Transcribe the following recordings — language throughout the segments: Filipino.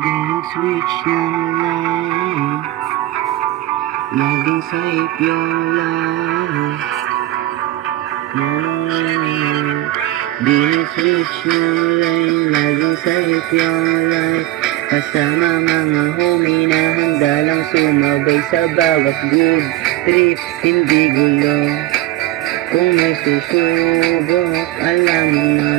Di nag-switch ng line, laging safe yung life. Di nag-switch ng line, laging safe yung life. Kasama mga homie na handa lang sumabay sa bawat good trip, hindi gulo. Kung may susubok, alam mo na.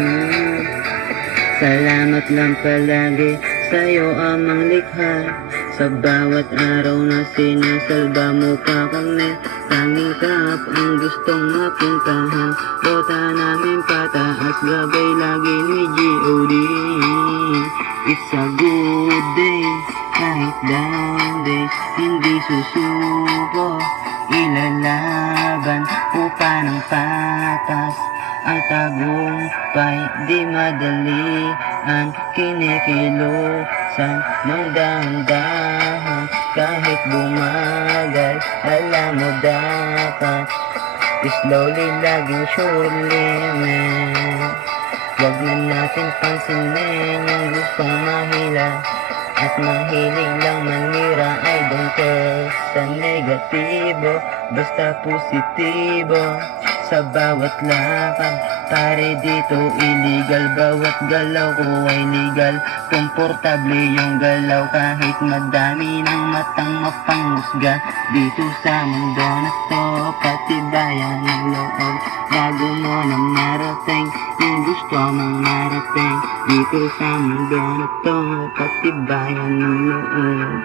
Salamat lang palagi sa'yo amang likha. Sa bawat araw na sinasalba mo pa kami. Tanging kap ang gustong mapuntahan. Bota namin pataas, gabay lagi ni G.O.D. It's a good day, kahit down days. Hindi susuko, ilalaban upa ng patas. Ang tagumpay di madalian, kinikilusan ng dahan-dahan. Kahit bumagal, alam mo dapat slowly, laging surely, man. Huwag na natin pansinin yung gustong mahila at mahilig lang manira. I don't care sa negatibo, basta positibo. Sa bawat lakad, pare dito illegal. Bawat galaw ko ay legal. Komportable yung galaw kahit madami ng matang mapanghusga. Dito sa mundo na to, patibayan ng loob. Bago mo na marating yung gusto mong marating. Dito sa mundo na to, patibayan ng loob.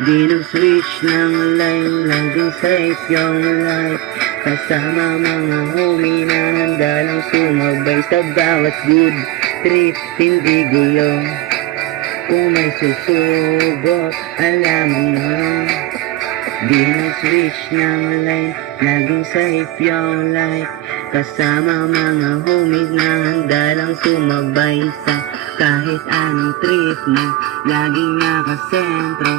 Di nag-switch ng line, laging safe yung life. Kasama mga homie na handa lang sumabay sa bawat good trip, hindi gulo. Kung may susubok, alam mo na. Di nag-switch ng line, laging safe yung life. Kasama mga homies na handa lang sumabay sa kahit anong trip mo. Laging nakasentro,